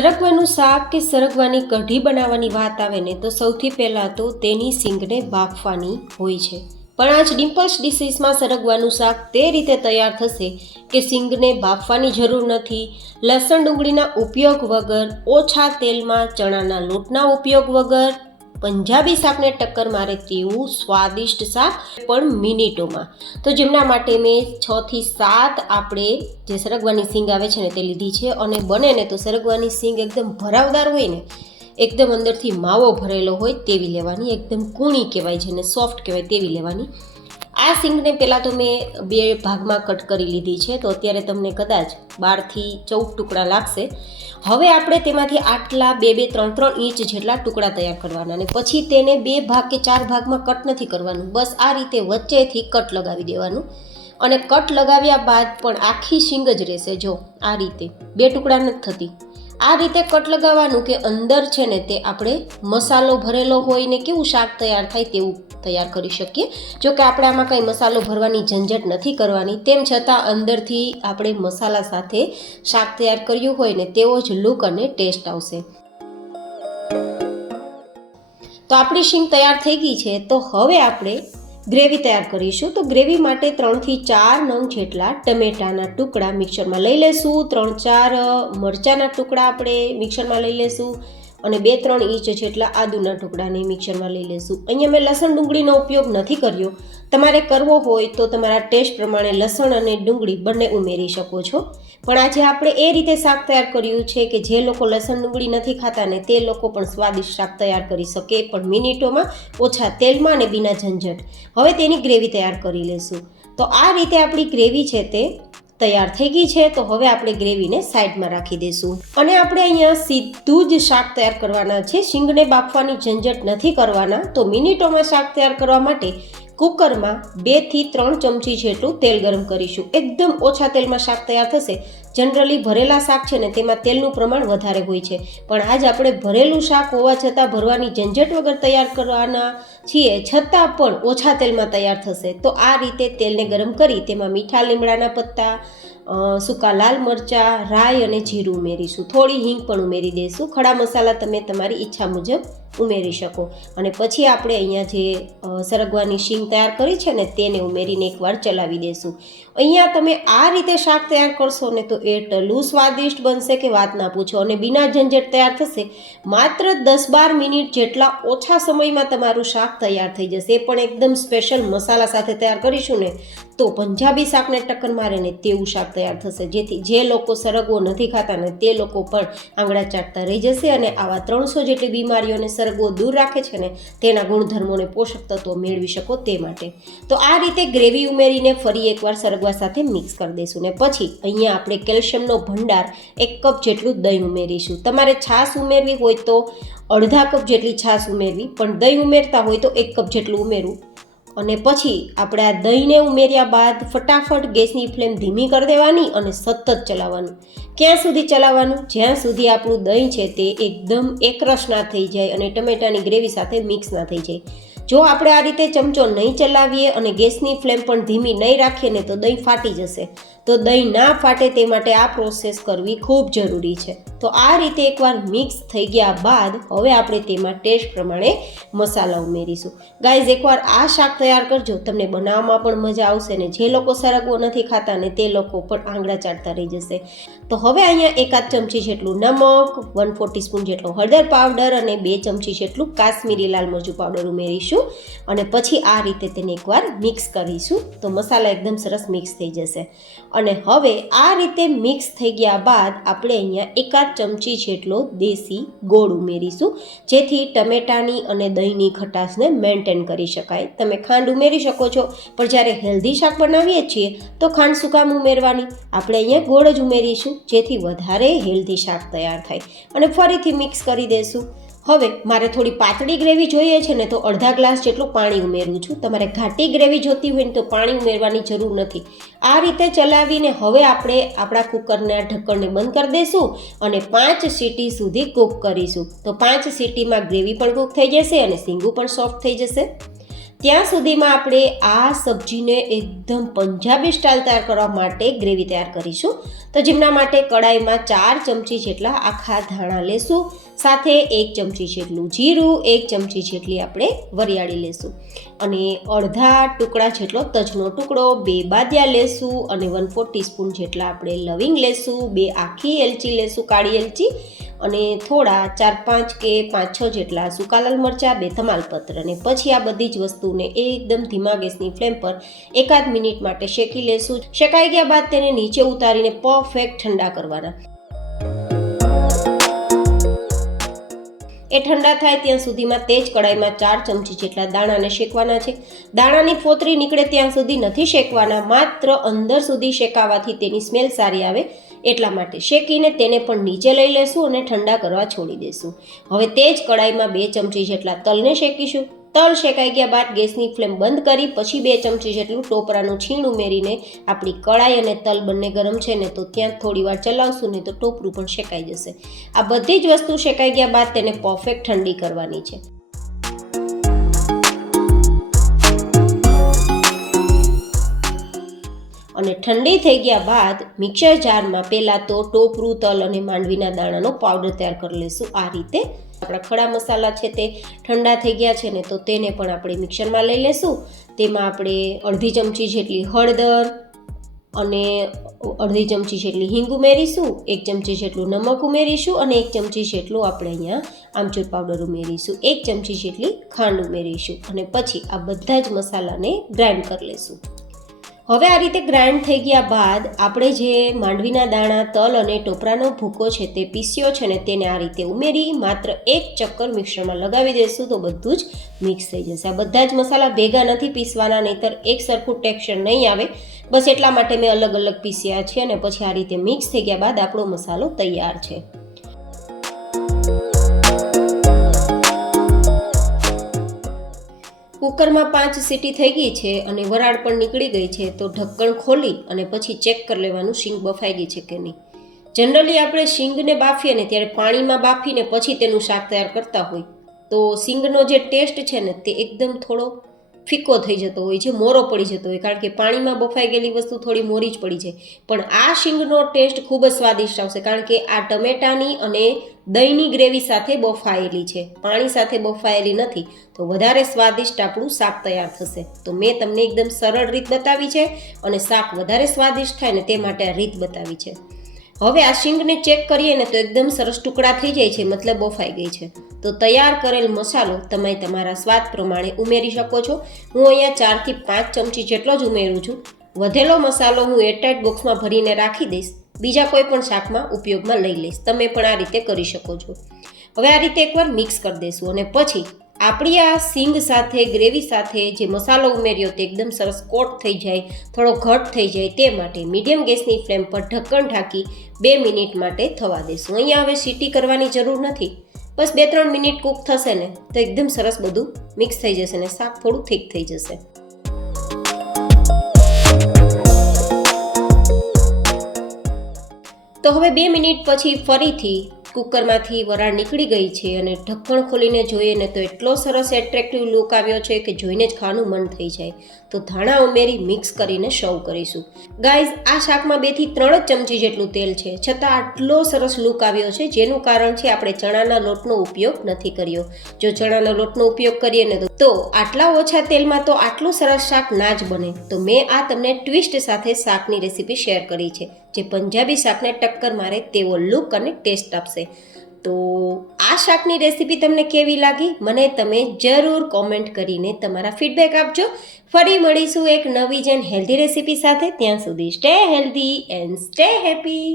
સરગવાનું શાક કે સરગવાની કઢી બનાવવાની વાત આવે ને તો સૌથી પહેલાં તો તેની સિંગને બાફવાની હોય છે. પણ આજ ડિમ્પલ્સ ડિશીસમાં સરગવાનું શાક તે રીતે તૈયાર થશે કે સિંગને બાફવાની જરૂર નથી, લસણ ડુંગળીના ઉપયોગ વગર, ઓછા તેલમાં, ચણાના લોટના ઉપયોગ વગર પંજાબી શાકને ટક્કર મારે તેવું સ્વાદિષ્ટ શાક પણ મિનિટોમાં. તો જેમના માટે મેં 6 થી 7 આપણે જે સરગવાની સિંગ આવે છે ને તે લીધી છે. અને બને ને તો સરગવાની સિંગ એકદમ ભરાવદાર હોય ને, એકદમ અંદરથી માવો ભરેલો હોય તેવી લેવાની, એકદમ કૂણી કહેવાય છે ને સોફ્ટ કહેવાય તેવી લેવાની. આ સિંગને પહેલાં તો મેં 2 ભાગમાં કટ કરી લીધી છે, તો અત્યારે તમને કદાચ 12 થી 14 ટુકડા લાગશે. હવે આપણે તેમાંથી આટલા 2-3 ઇંચ જેટલા ટુકડા તૈયાર કરવાના અને પછી તેને 2 ભાગ કે 4 ભાગમાં કટ નથી કરવાનું, બસ આ રીતે વચ્ચેથી કટ લગાવી દેવાનું. અને કટ લગાવ્યા બાદ પણ આખી સિંગ જ રહેશે. જો આ રીતે 2 ટુકડા નથી થતી, આ રીતે કટ લગાવવાનું કે અંદર છે ને તે આપણે મસાલો ભરેલો હોય ને કેવું શાક તૈયાર થાય તેવું તૈયાર કરી શકીએ. જો કે આપણે આમાં કંઈ મસાલો ભરવાની ઝંઝટ નથી કરવાની, તેમ છતાં અંદરથી આપણે મસાલા સાથે શાક તૈયાર કર્યું હોય ને તેવો જ લુક અને ટેસ્ટ આવશે. તો આપણી શીંગ તૈયાર થઈ ગઈ છે. તો હવે આપણે ગ્રેવી તૈયાર કરીશું. તો ગ્રેવી માટે 3 થી 4 નંગ જેટલા ટમેટાના ટુકડા મિક્સરમાં લઈ લેશું. 3-4 મરચાંના ટુકડા આપણે મિક્સરમાં લઈ લેશું અને 2-3 ઇંચ જેટલા આદુના ટુકડાને મિક્સરમાં લઈ લેશું. અહીંયા મેં લસણ ડુંગળીનો ઉપયોગ નથી કર્યો. તમારે કરવો હોય તો તમારા ટેસ્ટ પ્રમાણે લસણ અને ડુંગળી બંને ઉમેરી શકો છો. પણ આજે આપણે એ રીતે શાક તૈયાર કર્યું છે કે જે લોકો લસણ ડુંગળી નથી ખાતા ને તે લોકો પણ સ્વાદિષ્ટ શાક તૈયાર કરી શકે, પણ મિનિટોમાં, ઓછા તેલમાં અને બીના ઝંઝટ. હવે તેની ગ્રેવી તૈયાર કરી લેશું. તો આ રીતે આપણી ગ્રેવી છે તે તૈયાર થઈ ગઈ છે. તો હવે આપણે ગ્રેવીને સાઈડમાં રાખી દઈશું અને આપણે અહીંયા સીધું જ શાક તૈયાર કરવાના છે. શીંગને બાફવાની ઝંઝટ નથી કરવાના. તો મિનિટોમાં શાક તૈયાર કરવા માટે કુકરમાં 2 થી 3 ચમચી જેટલું તેલ ગરમ કરીશું. એકદમ ઓછા તેલમાં શાક તૈયાર થશે. જનરલી ભરેલા શાક છે ને તેમાં તેલનું પ્રમાણ વધારે હોય છે, પણ આજ આપણે ભરેલું શાક હોવા છતાં ભરવાની ઝંઝટ વગર તૈયાર કરવાના છીએ, છતાં પણ ઓછા તેલમાં તૈયાર થશે. તો આ રીતે તેલને ગરમ કરી તેમાં મીઠા લીમડાના પત્તા, સૂકા લાલ મરચાં, રાઈ અને જીરું ઉમેરીશું. થોડી હિંગ પણ ઉમેરી દઈશું. ખડા મસાલા તમે તમારી ઈચ્છા મુજબ ઉમેરી શકો. અને પછી આપણે અહીંયા જે સરગવાની શીંગ તૈયાર કરી છે ને તેને ઉમેરીને એકવાર ચલાવી દઈશું. અહીંયા તમે આ રીતે શાક તૈયાર કરશો ને તો એટલું સ્વાદિષ્ટ બનશે કે વાત ના પૂછો. અને બીના ઝંઝટ તૈયાર થશે. માત્ર 10-12 મિનિટ જેટલા ઓછા સમયમાં તમારું શાક તૈયાર થઈ જશે. એ પણ એકદમ સ્પેશિયલ મસાલા સાથે તૈયાર કરીશું ને તો પંજાબી શાકને ટક્કર મારે ને તેવું શાક તૈયાર થશે, જેથી જે લોકો સરગવો નથી ખાતા ને તે લોકો પણ આંગળા ચાટતા રહી જશે. અને આવા 300 જેટલી બીમારીઓને સરગવો દૂર રાખે છે ને તેના ગુણધર્મોને પોષક તત્વો મેળવી શકો તે માટે. તો આ રીતે ગ્રેવી ઉમેરીને ફરી એકવાર સરગવા સાથે મિક્સ કરી દઈશું. ને પછી અહીંયા આપણે કેલ્શિયમનો ભંડાર 1 કપ જેટલું દહીં ઉમેરીશું. તમારે છાશ ઉમેરવી હોય તો અડધા કપ જેટલી છાશ ઉમેરવી, પણ દહીં ઉમેરતા હોય તો 1 કપ જેટલું ઉમેરવું. અને પછી આપણે આ દહીંને ઉમેર્યા બાદ ફટાફટ ગેસની ફ્લેમ ધીમી કરી દેવાની અને સતત ચલાવવાનું. ક્યાં સુધી ચલાવવાનું? જ્યાં સુધી આપણું દહીં છે તે એકદમ એકરસ ના થઈ જાય અને ટમેટાની ગ્રેવી સાથે મિક્સ ના થઈ જાય. જો આપણે આ રીતે ચમચો નહીં ચલાવીએ અને ગેસની ફ્લેમ પણ ધીમી નહીં રાખીએ ને તો દહીં ફાટી જશે. તો દહીં ના ફાટે તે માટે આ પ્રોસેસ કરવી ખૂબ જરૂરી છે. તો આ રીતે એકવાર મિક્સ થઈ ગયા બાદ હવે આપણે તેમાં ટેસ્ટ પ્રમાણે મસાલા ઉમેરીશું. ગાઈઝ, એકવાર આ શાક તૈયાર કરજો, તમને બનાવવામાં પણ મજા આવશે ને જે લોકો સરગવો નથી ખાતા ને તે લોકો પણ આંગળા ચાટતા રહી જશે. તો હવે અહીંયા 1 ચમચી જેટલું નમક, 1/4 ટીસ્પૂન જેટલો હળદર પાવડર અને 2 ચમચી જેટલું કાશ્મીરી લાલ મરચું પાવડર ઉમેરીશું. અને પછી આ રીતે તેને એકવાર મિક્સ કરીશું તો મસાલા એકદમ સરસ મિક્સ થઈ જશે. અને હવે આ રીતે મિક્સ થઈ ગયા બાદ આપણે અહીંયા 1 ચમચી જેટલો દેશી ગોળ ઉમેરીશું, જેથી ટમેટાની અને દહીંની ખટાશને મેન્ટેન કરી શકાય. તમે ખાંડ ઉમેરી શકો છો, પણ જ્યારે હેલ્ધી શાક બનાવીએ છીએ તો ખાંડ શું કામ ઉમેરવાની? આપણે અહીંયા ગોળ જ ઉમેરીશું, જેથી વધારે હેલ્ધી શાક તૈયાર થાય. અને ફરીથી મિક્સ કરી દઈશું. હવે મારે થોડી પાતળી ગ્રેવી જોઈએ છે ને તો અડધા ગ્લાસ જેટલું પાણી ઉમેરું છું. તમારે ઘાટી ગ્રેવી જોતી હોય ને તો પાણી ઉમેરવાની જરૂર નથી. આ રીતે ચલાવીને હવે આપણે આપણા કુકરના ઢક્કણને બંધ કરી દઈશું અને 5 સીટી સુધી કૂક કરીશું. તો 5 સીટીમાં ગ્રેવી પણ કૂક થઈ જશે અને શીંગું પણ સોફ્ટ થઈ જશે. ત્યાં સુધીમાં આપણે આ સબ્જીને એકદમ પંજાબી સ્ટાઇલ તૈયાર કરવા માટે ગ્રેવી તૈયાર કરીશું. તો જેમના માટે કડાઈમાં 4 ચમચી જેટલા આખા ધાણા લેશું, સાથે 1 ચમચી જેટલું જીરું, 1 ચમચી જેટલી આપણે વરિયાળી લેશું અને અડધા ટુકડા જેટલો તજનો ટુકડો, 2 બાદિયા લેશું અને 1/4 ટીસ્પૂન જેટલા આપણે લવિંગ લેશું, 2 આખી એલચી લેશું, કાળી એલચી, અને થોડા 4-5 કે 5-6 જેટલા સૂકા લાલ મરચાં, 2 તમાલપત્ર. અને પછી આ બધી જ વસ્તુને એકદમ ધીમા ગેસની ફ્લેમ પર 1-8 મિનિટ માટે શેકી લેશું. શેકાઈ ગયા બાદ તેને નીચે ઉતારીને પરફેક્ટ ઠંડા કરવાના. એ ઠંડા થાય ત્યાં સુધીમાં તે જ કડાઈમાં 4 ચમચી જેટલા દાણાને શેકવાના છે. દાણાની ફોતરી નીકળે ત્યાં સુધી નથી શેકવાના, માત્ર અંદર સુધી શેકાવાથી તેની સ્મેલ સારી આવે એટલા માટે શેકીને તેને પણ નીચે લઈ લેશું અને ઠંડા કરવા છોડી દઈશું. હવે તે જ કડાઈમાં 2 ચમચી જેટલા તલને શેકીશું. તલ શેકાઈ ગયા બાદ ગેસની ફ્લેમ બંધ કરી પછી 2 ચમચી જેટલું ટોપરાનું છીણ ઉમેરીને આપણી કડાઈ અને તલ બંને ગરમ છે ને તો ત્યાં થોડી વાર ચલાવશું ને તો ટોપરું પણ શેકાઈ જશે. આ બધી જ વસ્તુ શેકાઈ ગયા બાદ તેને પરફેક્ટ ઠંડી કરવાની છે. અને ઠંડી થઈ ગયા બાદ મિક્સર જારમાં પહેલાં તો ટોપરું, તલ અને માંડવીના દાણાનો પાવડર તૈયાર કરી લઈશું. આ રીતે આપણા ખડા મસાલા છે તે ઠંડા થઈ ગયા છે ને તો તેને પણ આપણે મિક્સરમાં લઈ લેશું. તેમાં આપણે અડધી ચમચી જેટલી હળદર અને અડધી ચમચી જેટલી હિંગ ઉમેરીશું, 1 ચમચી જેટલું નમક ઉમેરીશું અને 1 ચમચી જેટલું આપણે અહીંયા આમચૂર પાવડર ઉમેરીશું, 1 ચમચી જેટલી ખાંડ ઉમેરીશું અને પછી આ બધા જ મસાલાને ગ્રાઇન્ડ કરી લઈશું. હવે આ રીતે ગ્રાઇન્ડ થઈ ગયા બાદ આપણે જે માંડવીના દાણા, તલ અને ટોપરાનો ભૂકો છે તે પીસ્યો છે ને તેને આ રીતે ઉમેરી માત્ર 1 ચક્કર મિક્સરમાં લગાવી દઈશું તો બધું જ મિક્સ થઈ જશે. આ બધા જ મસાલા ભેગા નથી પીસવાના, નહીંતર એક સરખું ટેક્સચર નહીં આવે. બસ એટલા માટે મેં અલગ અલગ પીસ્યા છે અને પછી આ રીતે મિક્સ થઈ ગયા બાદ આપણો મસાલો તૈયાર છે. કુકરમાં 5 સીટી થઈ ગઈ છે અને વરાળ પણ નીકળી ગઈ છે તો ઢક્કણ ખોલી અને પછી ચેક કરી લેવાનું શીંગ બફાઈ ગઈ છે કે નહીં. જનરલી આપણે શીંગને બાફીએ ને ત્યારે પાણીમાં બાફીને પછી તેનું શાક તૈયાર કરતા હોય તો શીંગનો જે ટેસ્ટ છે ને તે એકદમ થોડો ફીકો થઈ જતો હોય છે, મોરો પડી જતો હોય, કારણ કે પાણીમાં બફાઈ ગયેલી વસ્તુ થોડી મોરી જ પડી જાય. પણ આ શીંગનો ટેસ્ટ ખૂબ જ સ્વાદિષ્ટ આવશે કારણ કે આ ટમેટાની અને દહીંની ગ્રેવી સાથે બફાયેલી છે, પાણી સાથે બફાયેલી નથી, તો વધારે સ્વાદિષ્ટ આપણું શાક તૈયાર થશે. તો મેં તમને એકદમ સરળ રીત બતાવી છે અને શાક વધારે સ્વાદિષ્ટ થાય ને તે માટે આ રીત બતાવી છે. હવે આ શીંગને ચેક કરીએ ને તો એકદમ સરસ ટુકડા થઈ જાય છે, મતલબ બફાઈ ગઈ છે. તો તૈયાર કરેલ મસાલો તમે તમારા સ્વાદ પ્રમાણે ઉમેરી શકો છો. હું અહીંયા 4 થી 5 ચમચી જેટલો જ ઉમેરું છું. વધેલો મસાલો હું એરટાઇટ બોક્સમાં ભરીને રાખી દઈશ, બીજા કોઈ પણ શાકમાં ઉપયોગમાં લઈ લઈશ. તમે પણ આ રીતે કરી શકો છો. હવે આ રીતે એકવાર મિક્સ કરી દઈશું અને પછી આપણી આ શીંગ સાથે, ગ્રેવી સાથે જે મસાલો ઉમેર્યો તે એકદમ સરસ કોટ થઈ જાય, થોડો ઘટ થઈ જાય તે માટે મીડિયમ ગેસની ફ્લેમ પર ઢક્કણ ઢાંકી 2 મિનિટ માટે થવા દઈશું. અહીંયા હવે સીટી કરવાની જરૂર નથી, બસ 2-3 મિનિટ કૂક થશે ને તો એકદમ સરસ બધું મિક્સ થઈ જશે ને શાક થોડું થીક થઈ જશે. તો હવે 2 મિનિટ પછી ફરીથી કુકરમાંથી વરાળ નીકળી ગઈ છે અને ઢક્કણ ખોલીને જોઈએ ને તો એટલો સરસ એટ્રેક્ટિવ લુક આવ્યો છે કે જોઈને જ ખાવાનું મન થઈ જાય. તો ધાણા ઉમેરી મિક્સ કરીને સર્વ કરીશું. ગાઈઝ, આ શાકમાં 2 થી 3 જ ચમચી જેટલું તેલ છે, છતાં આટલો સરસ લુક આવ્યો છે જેનું કારણ છે આપણે ચણાના લોટનો ઉપયોગ નથી કર્યો. જો ચણાના લોટનો ઉપયોગ કરીએ ને તો આટલા ઓછા તેલમાં તો આટલું સરસ શાક ના જ બને. તો મેં આ તમને ટ્વિસ્ટ સાથે શાકની રેસીપી શેર કરી છે જે પંજાબી શાકને ટક્કર મારે તેવો લુક અને ટેસ્ટ આપશે. તો આ શાકની રેસીપી તમને કેવી લાગી મને તમે જરૂર કોમેન્ટ કરીને તમારા ફીડબેક આપજો. ફરી મળીશું એક નવી જ હેલ્ધી રેસીપી સાથે. ત્યાં સુધી stay healthy and stay happy.